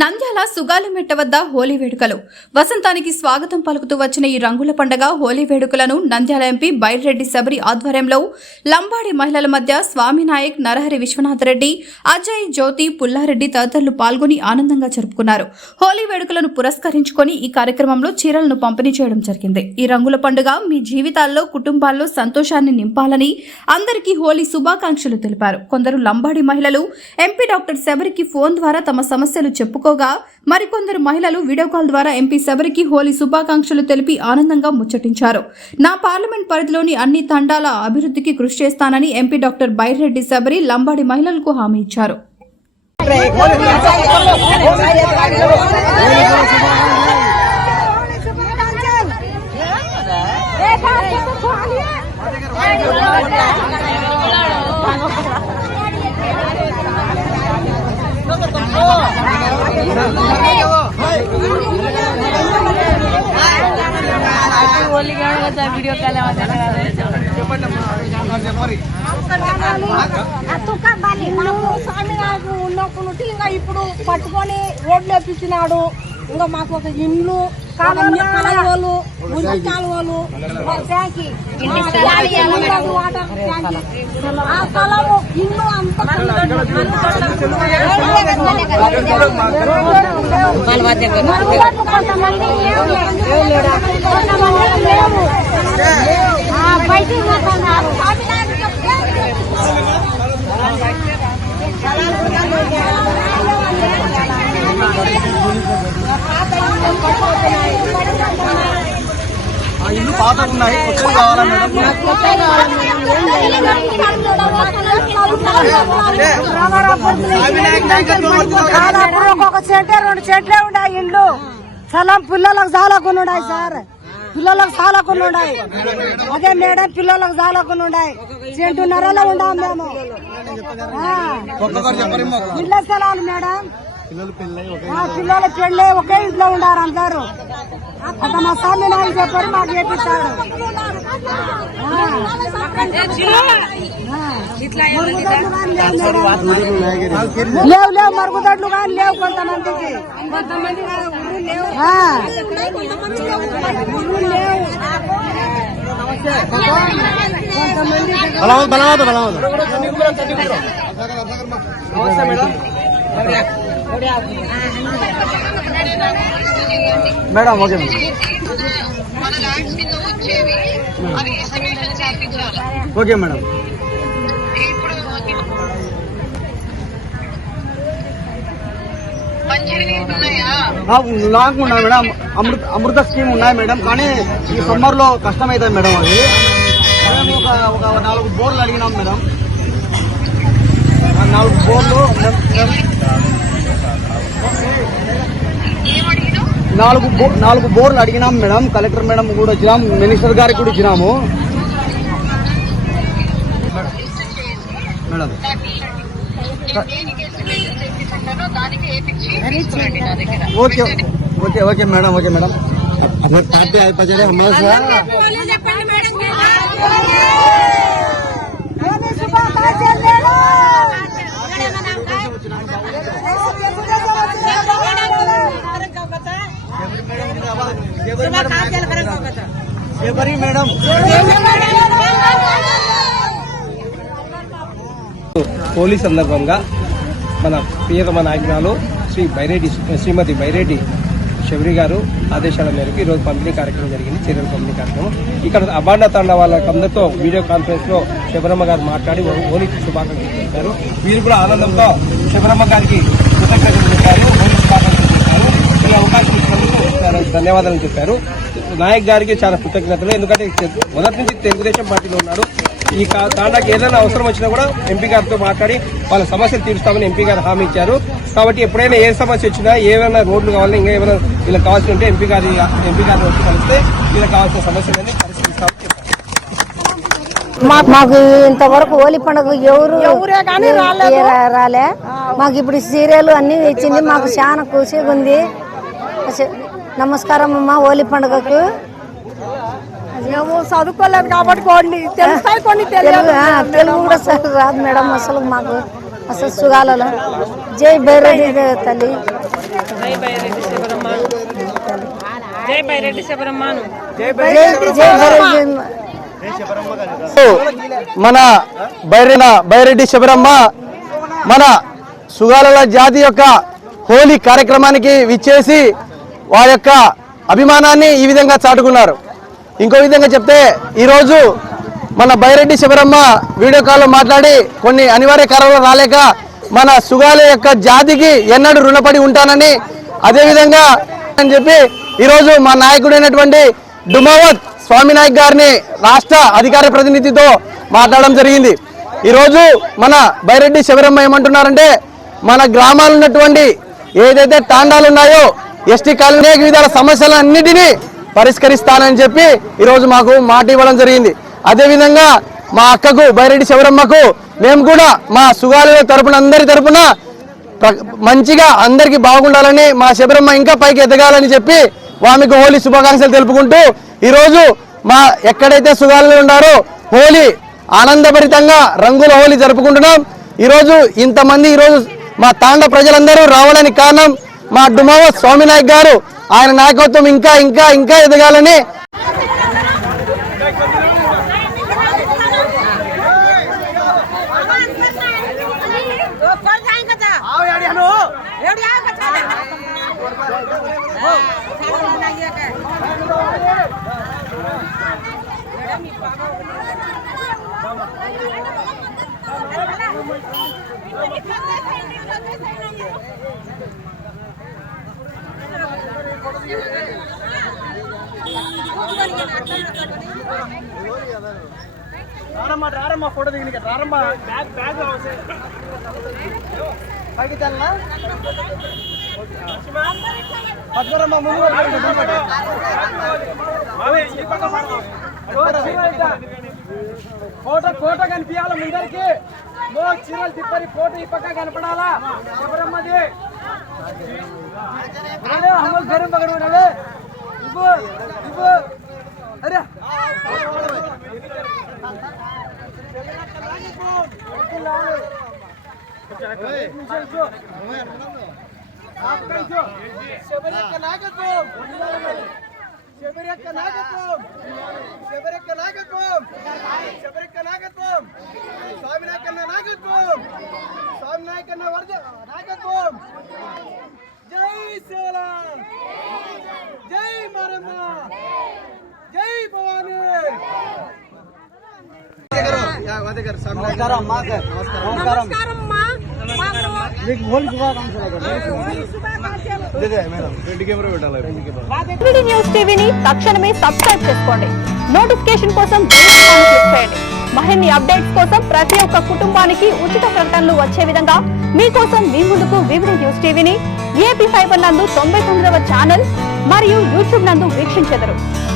నంద్యాల సుగాలిమెట్ట వద్ద హోలీ వేడుకలు వసంతానికి స్వాగతం పలుకుతూ వచ్చిన ఈ రంగుల పండుగ హోలీ వేడుకలను నంద్యాల ఎంపీ బైరెడ్డి శబరి ఆధ్వర్యంలో లంబాడి మహిళల మధ్య స్వామినాయక్, నరహరి విశ్వనాథరెడ్డి, అజయ్, జ్యోతి, పుల్లారెడ్డి తదితరులు పాల్గొని ఆనందంగా జరుపుకున్నారు. హోలీ వేడుకలను పురస్కరించుకొని ఈ కార్యక్రమంలో చీరలను పంపిణీ చేయడం జరిగింది. ఈ రంగుల పండుగ మీ జీవితాల్లో, కుటుంబాల్లో సంతోషాన్ని నింపాలని అందరికీ హోలీ శుభాకాంక్షలు తెలిపారు. కొందరు లంబాడి మహిళలు ఎంపీ డాక్టర్ శబరికి ఫోన్ ద్వారా తమ సమస్యలు చెప్పుకోగా మరికొందరు మహిళలు వీడియో కాల్ ద్వారా ఎంపీ శబరికి హోలీ శుభాకాంక్షలు తెలిపి ఆనందంగా ముచ్చటించారు. నా పార్లమెంట్ పరిధిలోని అన్ని తండాల అభివృద్ధికి కృషి చేస్తానని ఎంపీ డాక్టర్ బైరెడ్డి శబరి లంబాడి మహిళలకు హామీ ఇచ్చారు. वीडियो ఇప్పుడు పట్టుకొని రోడ్లు వేపించినాడు. ఇంకా మాకు ఒక ఇండ్లు కాలువలు, మురికి కాలువలు, ట్యాంకి, వాటర్ ట్యాంకి, ఆ స్థలము ఇల్లు అంతా బయటికి మాట్లాడారు. ఇల్లు పాత ఉన్నాయి, కొత్తవి కావాలా మేడం? ఒక చెట్టే 2 చెట్లే ఉన్నాయి. ఇల్లు చాలా పిల్లలకు చాలా కొన్ని ఉన్నాయి సార్, పిల్లలకు చాలా కొన్ని ఉన్నాయి. అదే మేడం, పిల్లలకు చాలా కొన్ని ఉన్నాయి. 2.5లో ఉన్నాం మేము. ఇళ్ళ స్థలాలు మేడం, పిల్లల పెళ్ళి ఒకే ఇంట్లో ఉండారు అందరు. అంత మా స్వామి నాయకు చెప్పారు, మాకు చేపిస్తాడు. లేవు మరుగుదొడ్లు కానీ లేవు కొంతమందికి. Madam okay okay madam. నాకు ఉన్నాయి మేడం, అమృత స్కీమ్ ఉన్నాయి మేడం. కానీ ఈ సమ్మర్ లో కష్టం అవుతుంది మేడం. అది మేము ఒక 4 బోర్లు అడిగినాం మేడం. 4 బోర్లు 4 బోర్లు అడిగినాం మేడం. కలెక్టర్ మేడం కూడా ఇచ్చినాం, మినిస్టర్ గారికి కూడా ఇచ్చినాము madam. Okay okay okay madam, okay madam. Madam Holi సందర్భంగా మన ప్రియతమ నాయకురాలు శ్రీమతి బైరెడ్డి శబరి గారు ఆదేశాల మేరకు ఈరోజు పంపిణీ కార్యక్రమం జరిగింది. చీరల పంపిణీ కార్యక్రమం ఇక్కడ అబాండ తండ వాళ్ళకందరితో వీడియో కాన్ఫరెన్స్ లో శబరమ్మ గారు మాట్లాడి హోలీ శుభాకాంక్షలు చెప్పారు. వీరు కూడా ఆనందంతో శబరమ్మ గారికి కృతజ్ఞతలు చెప్పారు, హోలీ శుభాకాంక్షలు చెప్పారు. ఈ అవకాశం ఇచ్చినందుకు ధన్యవాదాలు చెప్పారు. నాయక్ గారికి చాలా కృతజ్ఞతలు. ఎందుకంటే మొదటి నుంచి తెలుగుదేశం పార్టీలో ఉన్నారు. ఈ తాండాకి ఏదైనా అవసరం వచ్చినా కూడా ఎంపీ గారితో మాట్లాడి వాళ్ళ సమస్యలు తీరుస్తామని ఎంపీ గారు హామీ ఇచ్చారు. కాబట్టి ఎప్పుడైనా ఏ సమస్య వచ్చినా, ఏమైనా రోడ్లు కావాలని, ఇంకా ఏమైనా వీళ్ళకి కావాల్సి ఉంటే ఎంపీ గారిని వచ్చి కలిస్తే వీళ్ళకి కావాల్సిన సమస్యలన్నీ పరిశీలిస్తామని చెప్పారు. మాకు ఇంతవరకు హోలీ పండుగ ఎవరే రాలే. మాకు ఇప్పుడు సీరియల్ అన్ని ఇచ్చింది. మాకు చాలా ఖుషిగా ఉంది. నమస్కారం అమ్మా. హోలీ పండుగకు మేము చదువుకోలేదు కాబట్టి తెలుగు కూడా రాదు మేడం. అసలు మాకు అసలు సుగాలలో జై బైరెడ్డి తల్లి. జై బైరెడ్డి శబరమ్మను జై బైరెడ్డి శబరమ్మను మన బైరెడ్డి శబరమ్మ మన సుగాల జాతి యొక్క హోలీ కార్యక్రమానికి విచ్చేసి వారి యొక్క అభిమానాన్ని ఈ విధంగా చాటుకున్నారు. ఇంకో విధంగా చెప్తే ఈరోజు మన బైరెడ్డి శబరమ్మ వీడియో కాల్లో మాట్లాడి కొన్ని అనివార్య కారణాలు రాలేక మన సుగాల యొక్క జాతికి ఎన్నడూ రుణపడి ఉంటానని, అదేవిధంగా అని చెప్పి ఈరోజు మా నాయకుడైనటువంటి డుమావత్ స్వామినాయక్ గారిని రాష్ట్ర అధికార ప్రతినిధితో మాట్లాడడం జరిగింది. ఈరోజు మన బైరెడ్డి శబరమ్మ ఏమంటున్నారంటే, మన గ్రామాలు ఉన్నటువంటి ఏదైతే తాండాలు ఉన్నాయో ఎస్టీ కాలనీ అనేక విధాల సమస్యలన్నిటినీ పరిష్కరిస్తానని చెప్పి ఈరోజు మాకు మాట ఇవ్వడం జరిగింది. అదేవిధంగా మా అక్కకు బైరెడ్డి శబరమ్మకు మేము కూడా మా సుగాల తరపున అందరి తరపున మంచిగా అందరికి బాగుండాలని, మా శబరమ్మ ఇంకా పైకి ఎదగాలని చెప్పి ఆమెకు హోలీ శుభాకాంక్షలు తెలుపుకుంటూ ఈరోజు మా ఎక్కడైతే సుగాలలో ఉన్నారో హోలీ ఆనందభరితంగా రంగుల హోలీ జరుపుకుంటున్నాం. ఈరోజు ఇంతమంది ఈరోజు మా తాండ ప్రజలందరూ రావడానికి కారణం మా డుమావత్ స్వామినాయక్ గారు. ఆయన నాయకత్వం ఇంకా ఇంకా ఇంకా ఎదగాలని రారమ్మా ఫోటో దిగిన రారమ్మా పైకి తెల్లనా పట్టుకోరమ్మా ముందు ఫోటో కనిపించాలా ముందరికి చీరలు తిప్పని ఫోటో ఈ పక్క కనపడాలా ఎవరమ్మది గరం పగడ అరే జై శివరాం, జై మరమ్మ, జై భవానీ. న్యూస్ టీవీని తక్షణమే సబ్స్క్రైబ్ చేసుకోండి. నోటిఫికేషన్ కోసం బెల్ ఐకాన్ క్లిక్ చేయండి. మరిన్ని అప్డేట్స్ కోసం ప్రతి ఒక్క కుటుంబానికి ఉచిత ప్రకటనలు వచ్చే విధంగా మీకోసం మీ ముందుకు వివిధ న్యూస్ టీవీని ఏపీ 5 నందు 99వ ఛానల్ మరియు యూట్యూబ్ నందు వీక్షించెదరు.